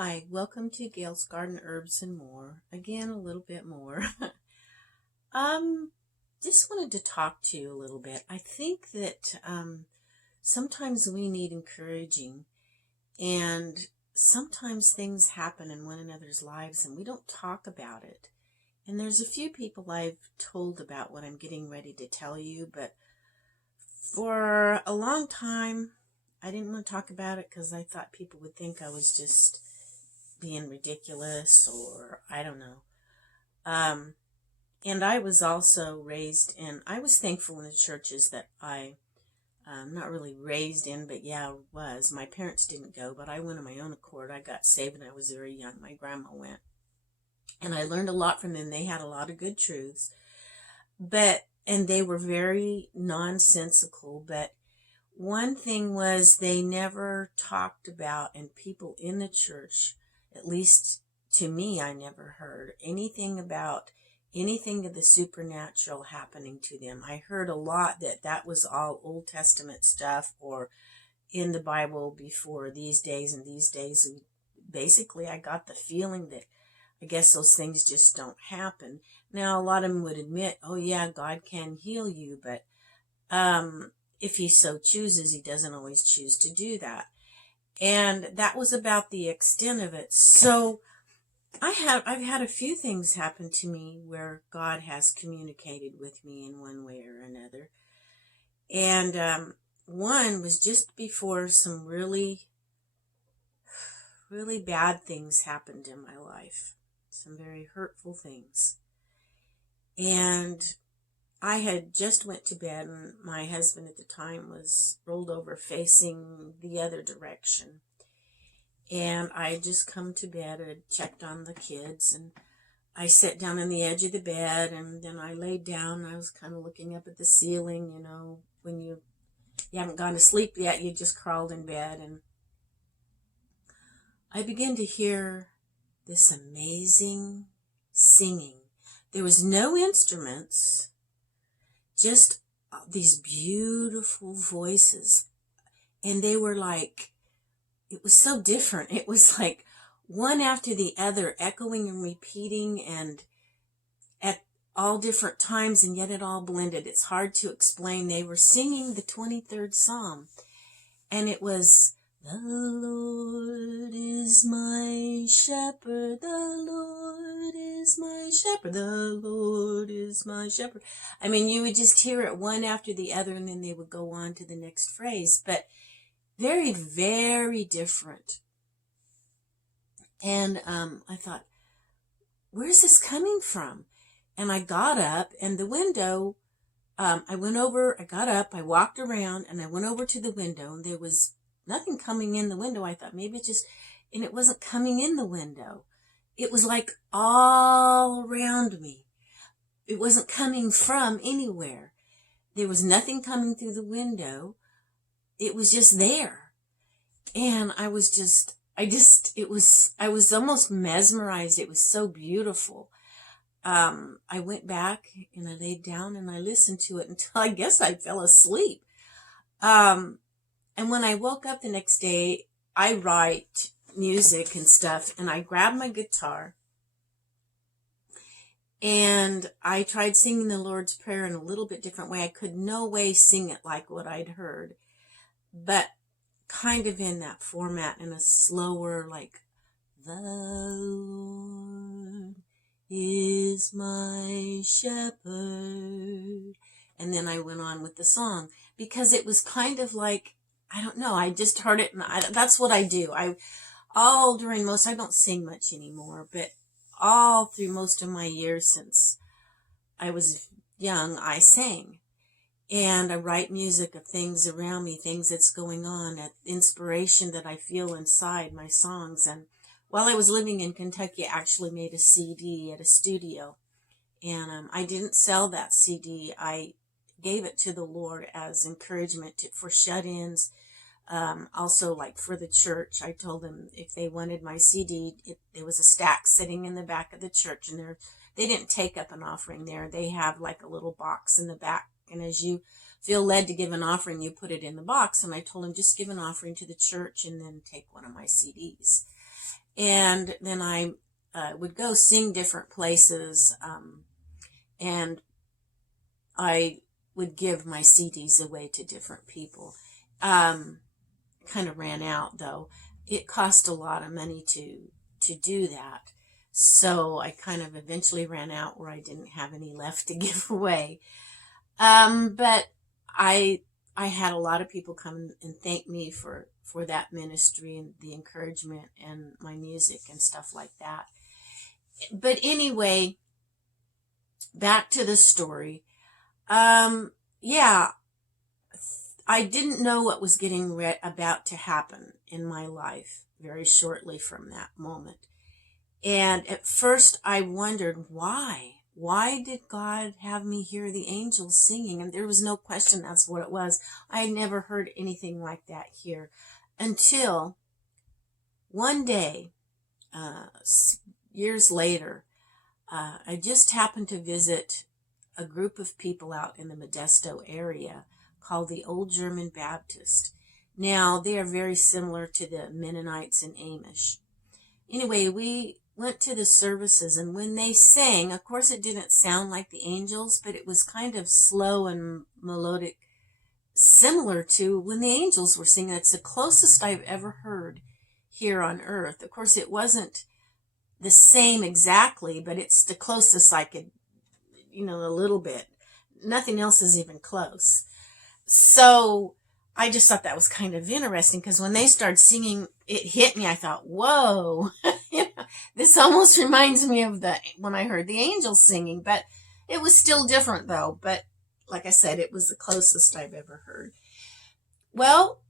Hi, welcome to Gail's Garden Herbs and More. Again, a little bit more. um, just wanted to talk to you a little bit. I think that sometimes we need encouraging, and sometimes things happen in one another's lives and we don't talk about it. And there's a few people I've told about what I'm getting ready to tell you, but for a long time, I didn't want to talk about it because I thought people would think I was just being ridiculous or I don't know. And I was also raised in, I was thankful in the churches that not really raised in, but yeah, was. My parents didn't go, but I went on my own accord. I got saved when I was very young. My grandma went. And I learned a lot from them. They had a lot of good truths. And they were very nonsensical, but one thing was they never talked about, and people in the church, at least to me, I never heard anything about anything of the supernatural happening to them. I heard a lot that was all Old Testament stuff or in the Bible before these days and these days. Basically, I got the feeling that I guess those things just don't happen. Now, a lot of them would admit, oh yeah, God can heal you, but if he so chooses, he doesn't always choose to do that. And that was about the extent of it. So I've had a few things happen to me where God has communicated with me in one way or another. And one was just before some really, really bad things happened in my life. Some very hurtful things. And I had just went to bed, and my husband at the time was rolled over facing the other direction. And I had just come to bed and checked on the kids, and I sat down on the edge of the bed, and then I laid down, and I was kind of looking up at the ceiling, when you haven't gone to sleep yet, you just crawled in bed, and I began to hear this amazing singing. There was no instruments, just these beautiful voices. And they were like, it was so different. It was like one after the other, echoing and repeating and at all different times, and yet it all blended. It's hard to explain. They were singing the 23rd Psalm, and it was, the Lord is my shepherd, the Lord is my shepherd, the Lord is my shepherd. I mean, you would just hear it one after the other, and then they would go on to the next phrase, but very, very different. And I thought, where's this coming from? And I got up, and the window, I got up, I walked around, and I went over to the window, and there was nothing coming in the window. I thought maybe and it wasn't coming in the window. It was like all around me. It wasn't coming from anywhere. There was nothing coming through the window. It was just there. And I was almost mesmerized. It was so beautiful. I went back and I laid down and I listened to it until I guess I fell asleep. And when I woke up the next day, I write music and stuff, and I grabbed my guitar and I tried singing the Lord's Prayer in a little bit different way. I could no way sing it like what I'd heard, but kind of in that format, in a slower, like, the Lord is my shepherd. And then I went on with the song because it was kind of like, I don't know, I just heard it, and that's what I do. I don't sing much anymore, but all through most of my years since I was young, I sang. And I write music of things around me, things that's going on, inspiration that I feel inside my songs. And while I was living in Kentucky, I actually made a CD at a studio. And I didn't sell that CD. I gave it to the Lord as encouragement for shut-ins. Also, like for the church, I told them if they wanted my CD, there was a stack sitting in the back of the church, and they didn't take up an offering there. They have like a little box in the back, and as you feel led to give an offering, you put it in the box. And I told them just give an offering to the church and then take one of my CDs. And then I would go sing different places, and I would give my CDs away to different people. Kind of ran out, though. It cost a lot of money to do that. So I kind of eventually ran out where I didn't have any left to give away. But I had a lot of people come and thank me for that ministry and the encouragement and my music and stuff like that. But anyway, back to the story. Yeah, I didn't know what was getting about to happen in my life very shortly from that moment. And at first I wondered why. Why did God have me hear the angels singing? And there was no question that's what it was. I had never heard anything like that here until one day, years later, I just happened to visit a group of people out in the Modesto area called the Old German Baptist. Now, they are very similar to the Mennonites and Amish. Anyway, we went to the services, and when they sang, of course it didn't sound like the angels, but it was kind of slow and melodic, similar to when the angels were singing. It's the closest I've ever heard here on earth. Of course, it wasn't the same exactly, but it's the closest I could, a little bit. Nothing else is even close. So I just thought that was kind of interesting, because when they started singing, it hit me. I thought, whoa, this almost reminds me of when I heard the angels singing, but it was still different though. But like I said, it was the closest I've ever heard. Well,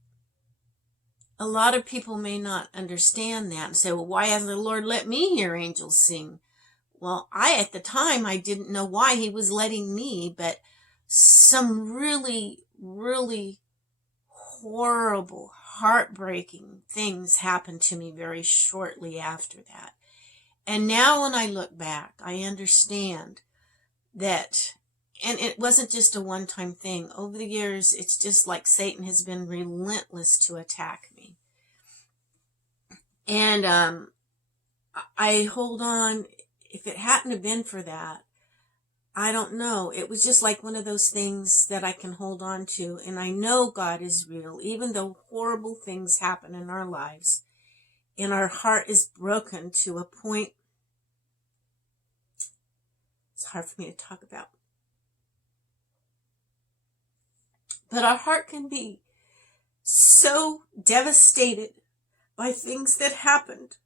a lot of people may not understand that and say, well, why hasn't the Lord let me hear angels sing? Well, at the time, I didn't know why he was letting me, but some really, really horrible, heartbreaking things happened to me very shortly after that. And now when I look back, I understand that, and it wasn't just a one-time thing. Over the years, it's just like Satan has been relentless to attack me. And I hold on. If it hadn't have been for that, I don't know. It was just like one of those things that I can hold on to. And I know God is real, even though horrible things happen in our lives. And our heart is broken to a point it's hard for me to talk about. But our heart can be so devastated by things that happened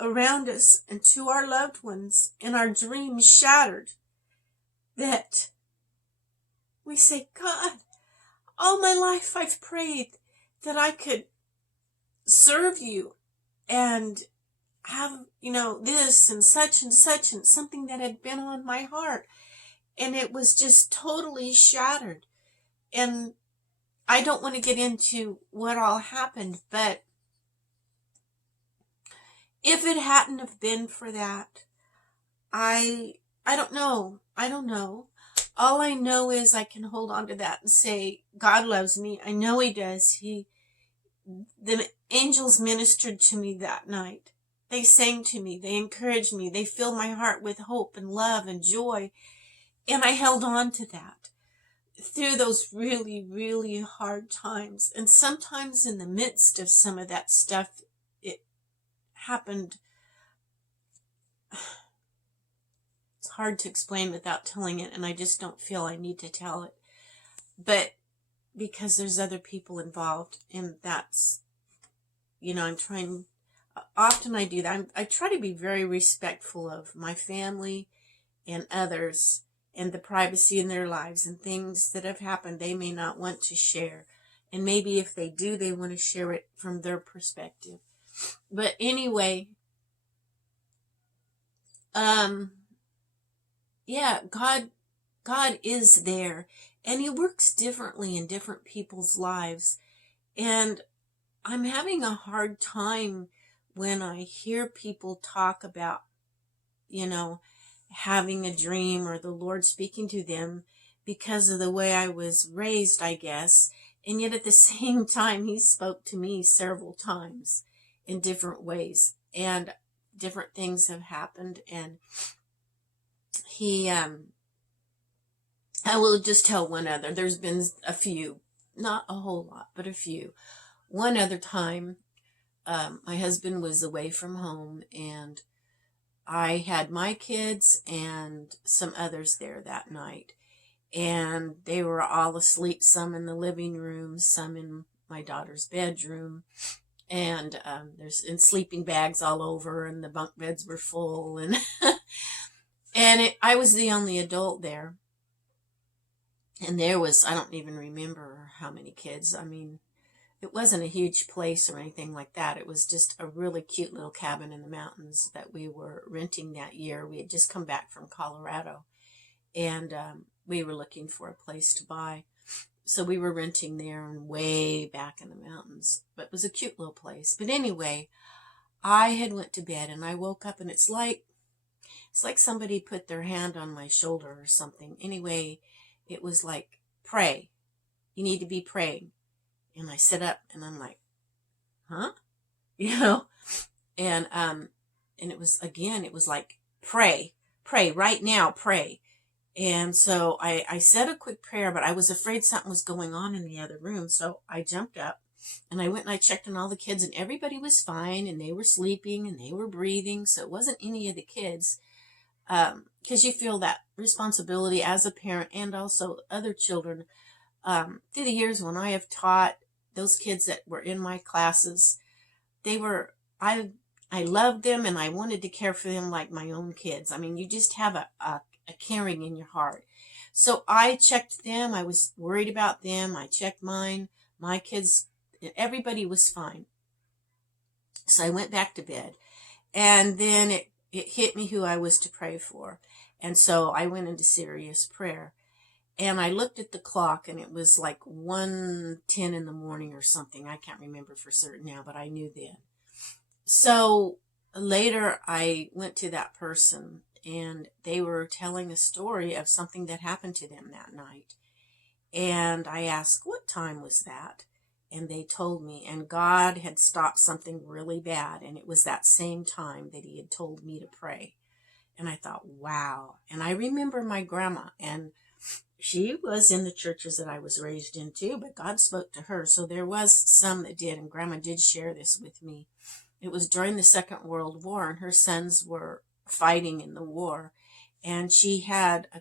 around us and to our loved ones, and our dreams shattered, that we say, God, all my life I've prayed that I could serve you and have, this and such and such, and something that had been on my heart. And it was just totally shattered. And I don't want to get into what all happened, but if it hadn't have been for that, I don't know. I don't know. All I know is I can hold on to that and say, God loves me. I know he does. The angels ministered to me that night. They sang to me. They encouraged me. They filled my heart with hope and love and joy. And I held on to that through those really, really hard times. And sometimes in the midst of some of that stuff, it happened. It's hard to explain without telling it, and I just don't feel I need to tell it. But because there's other people involved, and that's, often I do that. I try to be very respectful of my family and others and the privacy in their lives, and things that have happened they may not want to share. And maybe if they do, they want to share it from their perspective. But anyway, God is there, and he works differently in different people's lives. And I'm having a hard time when I hear people talk about, having a dream or the Lord speaking to them, because of the way I was raised, I guess. And yet at the same time, he spoke to me several times. in different ways, and different things have happened. And he, I will just tell one other. There's been a few, not a whole lot, but a few. One other time, my husband was away from home, and I had my kids and some others there that night. And they were all asleep, some in the living room, some in my daughter's bedroom. And there's in sleeping bags all over, and the bunk beds were full. And I was the only adult there. And there was, I don't even remember how many kids. I mean, it wasn't a huge place or anything like that. It was just a really cute little cabin in the mountains that we were renting that year. We had just come back from Colorado, and we were looking for a place to buy. So we were renting there and way back in the mountains. But it was a cute little place. But anyway, I had went to bed, and I woke up, and it's like somebody put their hand on my shoulder or something. Anyway, it was like, pray. You need to be praying. And I sit up, and I'm like, huh? And it was, again, it was like, pray right now, pray. And so I said a quick prayer, but I was afraid something was going on in the other room. So I jumped up, and I went and I checked on all the kids, and everybody was fine, and they were sleeping, and they were breathing. So it wasn't any of the kids. Because you feel that responsibility as a parent, and also other children. Through the years when I have taught, those kids that were in my classes, I loved them, and I wanted to care for them like my own kids. I mean, you just have a caring in your heart. So I checked them. I was worried about them. I checked mine, my kids, everybody was fine. So I went back to bed, and then it hit me who I was to pray for. And so I went into serious prayer. And I looked at the clock, and it was like 1:10 in the morning or something. I can't remember for certain now, but I knew then. So later I went to that person, and they were telling a story of something that happened to them that night. And I asked, what time was that? And they told me, and God had stopped something really bad, and it was that same time that he had told me to pray. And I thought, wow. And I remember my grandma, and she was in the churches that I was raised in too, but God spoke to her. So there was some that did, and Grandma did share this with me. It was during the Second World War, and her sons were fighting in the war. And she had, I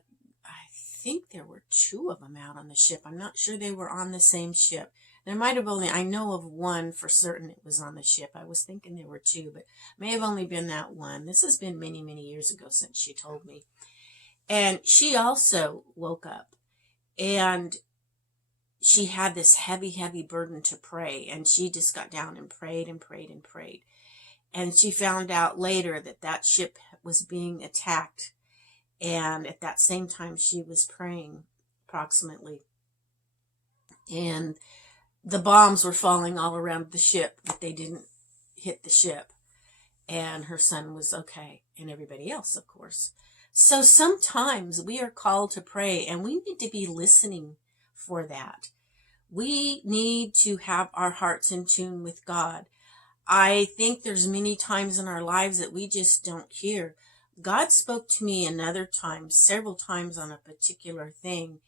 think there were 2 of them out on the ship. I'm not sure they were on the same ship. There might have only, I know of one for certain it was on the ship. I was thinking there were 2, but may have only been that one. This has been many, many years ago since she told me. And she also woke up, and she had this heavy, heavy burden to pray. And she just got down and prayed and prayed and prayed. And she found out later that that ship was being attacked. And at that same time, she was praying approximately. And the bombs were falling all around the ship, but they didn't hit the ship. And her son was okay, and everybody else, of course. So sometimes we are called to pray, and we need to be listening for that. We need to have our hearts in tune with God. I think there's many times in our lives that we just don't hear. God spoke to me another time, several times on a particular thing,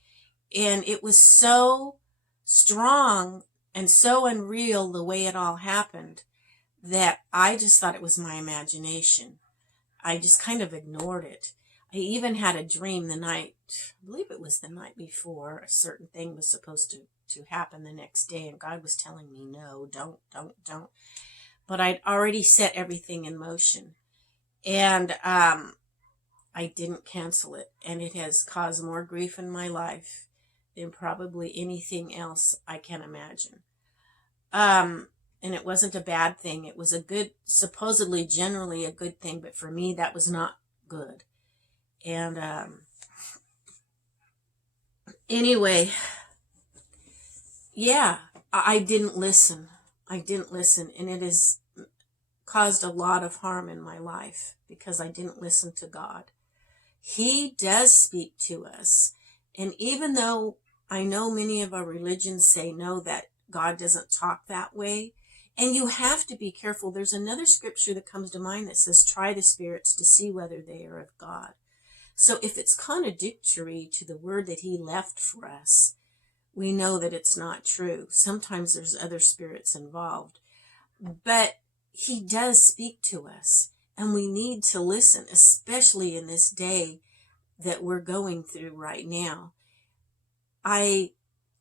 and it was so strong and so unreal the way it all happened that I just thought it was my imagination. I just kind of ignored it. I even had a dream the night, I believe it was the night before, a certain thing was supposed to happen the next day, and God was telling me, no, don't. But I'd already set everything in motion, and I didn't cancel it, and it has caused more grief in my life than probably anything else I can imagine. And it wasn't a bad thing. It was a good, supposedly generally a good thing, but for me that was not good. And anyway, yeah, I didn't listen. And it has caused a lot of harm in my life because I didn't listen to God. He does speak to us. And even though I know many of our religions say no, that God doesn't talk that way, And you have to be careful. There's another scripture that comes to mind that says, try the spirits to see whether they are of God. So if it's contradictory to the word that he left for us, we know that it's not true. Sometimes there's other spirits involved. But he does speak to us, and we need to listen, especially in this day that we're going through right now. I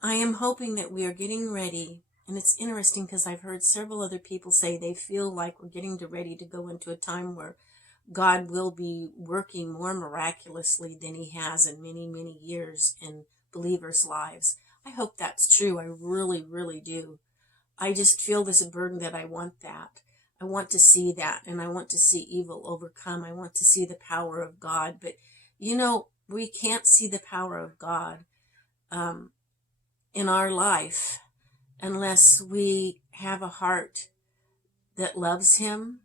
am hoping that we are getting ready, and it's interesting because I've heard several other people say they feel like we're getting ready to go into a time where God will be working more miraculously than he has in many, many years in believers' lives. I hope that's true. I really, really do. I just feel this burden that I want that. I want to see that, and I want to see evil overcome. I want to see the power of God. But, we can't see the power of God in our life unless we have a heart that loves him,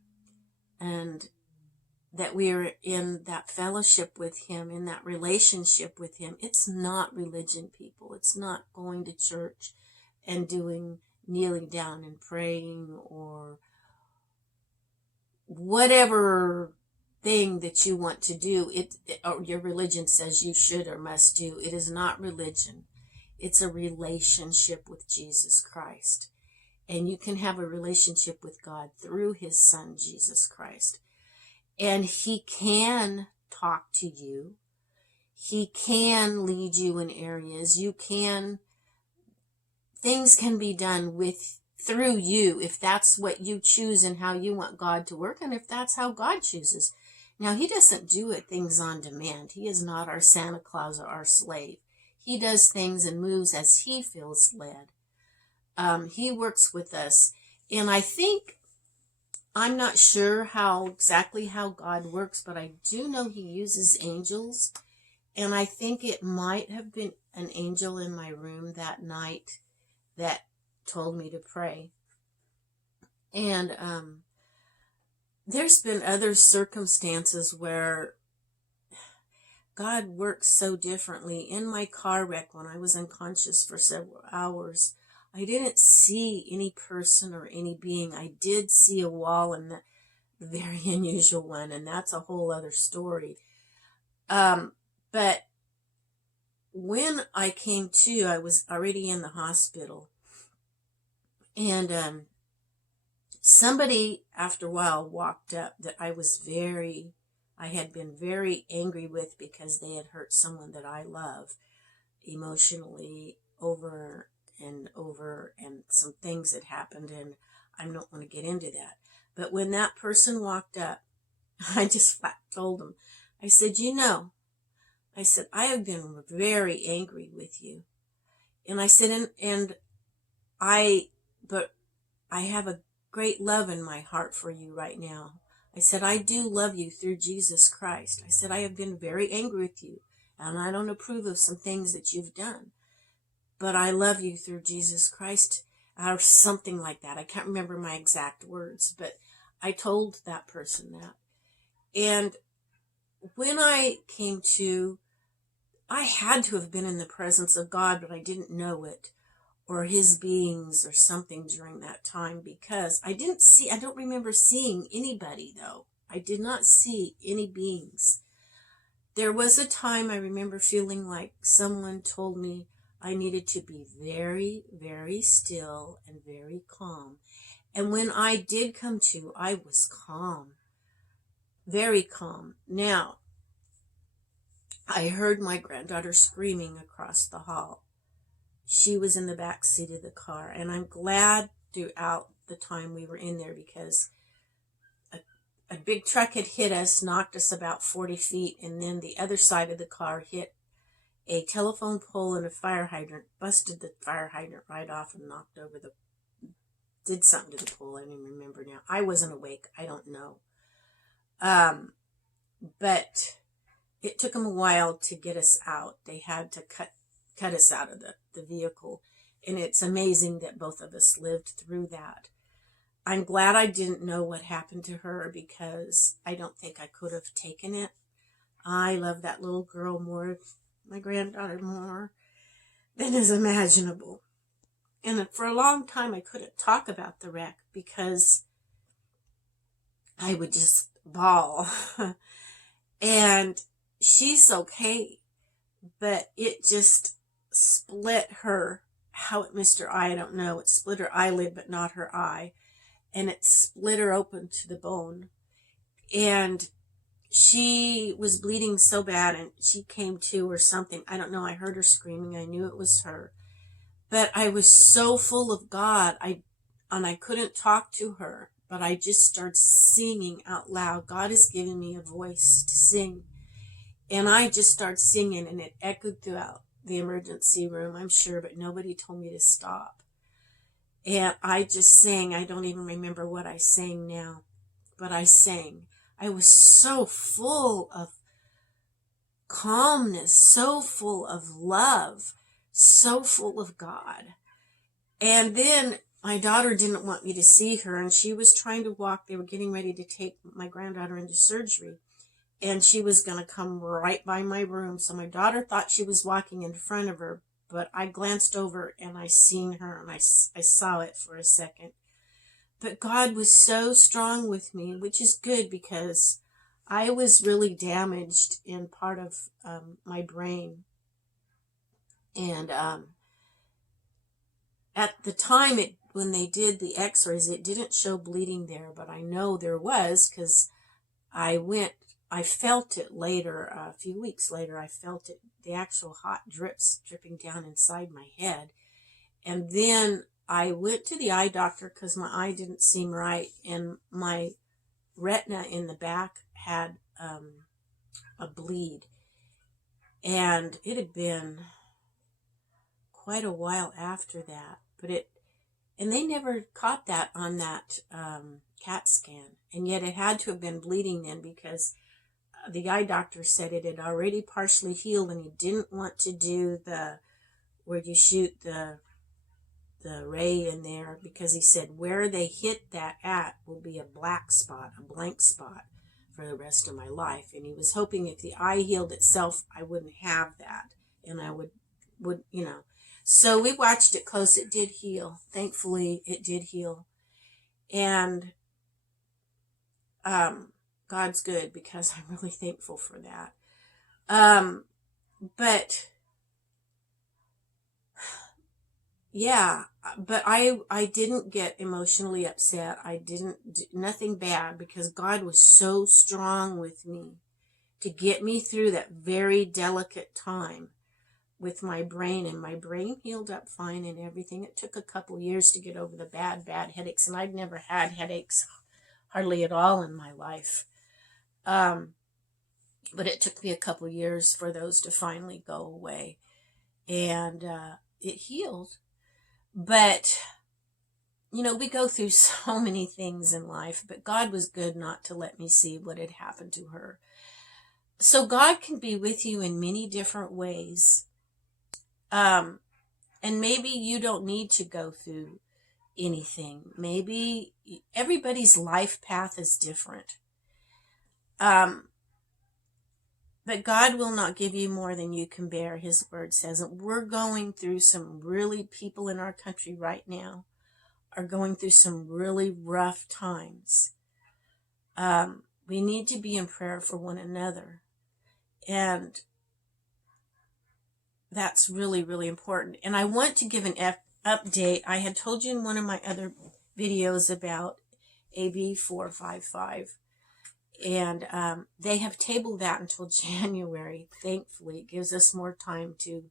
and that we are in that fellowship with him, in that relationship with him. It's not religion, people. It's not going to church and kneeling down and praying, or whatever thing that you want to do, or your religion says you should or must do. It is not religion. It's a relationship with Jesus Christ. And you can have a relationship with God through his son, Jesus Christ. And he can talk to you. He can lead you in areas. Things can be done through you, if that's what you choose and how you want God to work, and if that's how God chooses. Now, he doesn't do things on demand. He is not our Santa Claus or our slave. He does things and moves as he feels led. He works with us. And I'm not sure exactly how God works, but I do know he uses angels. And I think it might have been an angel in my room that night that told me to pray. And there's been other circumstances where God works so differently. In my car wreck, when I was unconscious for several hours, I didn't see any person or any being. I did see a wall, and the very unusual one, and that's a whole other story. But when I came to, I was already in the hospital. And somebody, after a while, walked up that I had been very angry with, because they had hurt someone that I love emotionally over and over, and some things had happened, and I don't want to get into that. But when that person walked up, I just flat told him, I said, I have been very angry with you. And I said, but I have a great love in my heart for you right now. I said, I do love you through Jesus Christ. I said, I have been very angry with you, and I don't approve of some things that you've done, but I love you through Jesus Christ, or something like that. I can't remember my exact words, but I told that person that. And when I came to, I had to have been in the presence of God, but I didn't know it, or his beings or something during that time, because I don't remember seeing anybody, though. I did not see any beings. There was a time I remember feeling like someone told me I needed to be very, very still and very calm. And when I did come to, I was calm, very calm. Now, I heard my granddaughter screaming across the hall. She was in the back seat of the car, and I'm glad throughout the time we were in there, because a big truck had hit us, knocked us about 40 feet, and then the other side of the car hit a telephone pole and a fire hydrant, busted the fire hydrant right off and did something to the pole. I don't even remember now. I wasn't awake. I don't know. But it took them a while to get us out. They had to cut us out of the vehicle. And it's amazing that both of us lived through that. I'm glad I didn't know what happened to her, because I don't think I could have taken it. I love that little girl more, my granddaughter, more than is imaginable. And for a long time, I couldn't talk about the wreck because I would just bawl. And she's okay, but it just split her. How it missed her eye, I don't know. It split her eyelid, but not her eye. And it split her open to the bone. And she was bleeding so bad, and she came to or something. I don't know. I heard her screaming. I knew it was her. But I was so full of God. I couldn't talk to her, but I just started singing out loud. God has given me a voice to sing. And I just started singing, and it echoed throughout the emergency room, I'm sure, but nobody told me to stop. And I just sang. I don't even remember what I sang now, but I sang. I was so full of calmness, so full of love, so full of God. And then my daughter didn't want me to see her, and she was trying to walk. They were getting ready to take my granddaughter into surgery, and she was going to come right by my room. So my daughter thought she was walking in front of her, but I glanced over and I seen her, and I saw it for a second. But God was so strong with me, which is good because I was really damaged in part of my brain. And at the time, when they did the x-rays, it didn't show bleeding there, but I know there was because I felt it later, a few weeks later, I felt it, the actual hot drips dripping down inside my head. And then I went to the eye doctor because my eye didn't seem right, and my retina in the back had a bleed. And it had been quite a while after that, and they never caught that on that CAT scan. And yet it had to have been bleeding then because the eye doctor said it had already partially healed, and he didn't want to do where you shoot the ray in there, because he said where they hit that at will be a black spot, a blank spot for the rest of my life. And he was hoping if the eye healed itself, I wouldn't have that, and I would So we watched it close. It did heal. Thankfully, it did heal. And God's good because I'm really thankful for that. But yeah, but I didn't get emotionally upset. I didn't nothing bad, because God was so strong with me to get me through that very delicate time with my brain. And my brain healed up fine and everything. It took a couple years to get over the bad headaches, and I'd never had headaches hardly at all in my life. But it took me a couple years for those to finally go away, and it healed. But, we go through so many things in life, but God was good not to let me see what had happened to her. So God can be with you in many different ways. And maybe you don't need to go through anything. Maybe everybody's life path is different. But God will not give you more than you can bear, his word says. And we're going through people in our country right now are going through some really rough times. We need to be in prayer for one another. And that's really, really important. And I want to give an update. I had told you in one of my other videos about AB 455. And they have tabled that until January. Thankfully, it gives us more time to,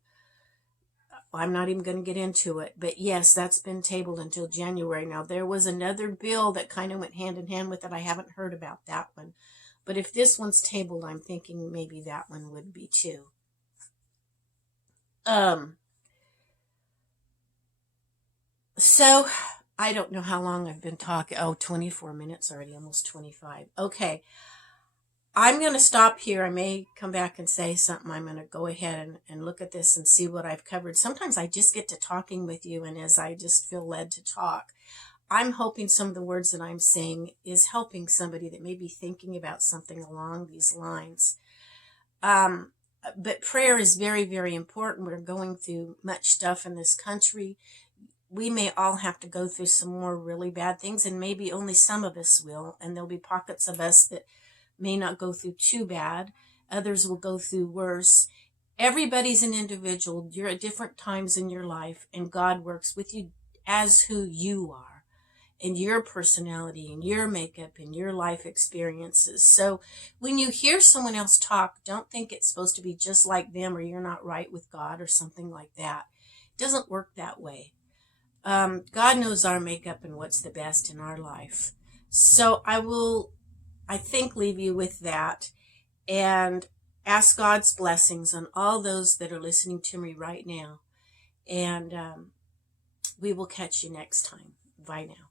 I'm not even going to get into it, but yes, that's been tabled until January. Now, there was another bill that kind of went hand in hand with it. I haven't heard about that one. But if this one's tabled, I'm thinking maybe that one would be too. So, I don't know how long I've been talking. 24 minutes already, almost 25. Okay. I'm going to stop here. I may come back and say something. I'm going to go ahead and look at this and see what I've covered. Sometimes I just get to talking with you, and as I just feel led to talk, I'm hoping some of the words that I'm saying is helping somebody that may be thinking about something along these lines. But prayer is very, very important. We're going through much stuff in this country. we may all have to go through some more really bad things, and maybe only some of us will, and there'll be pockets of us that may not go through too bad. Others will go through worse. Everybody's an individual. You're at different times in your life, and God works with you as who you are, and your personality and your makeup and your life experiences. So when you hear someone else talk, don't think it's supposed to be just like them, or you're not right with God or something like that. It doesn't work that way. God knows our makeup and what's the best in our life. So I think, leave you with that, and ask God's blessings on all those that are listening to me right now. And we will catch you next time. Bye now.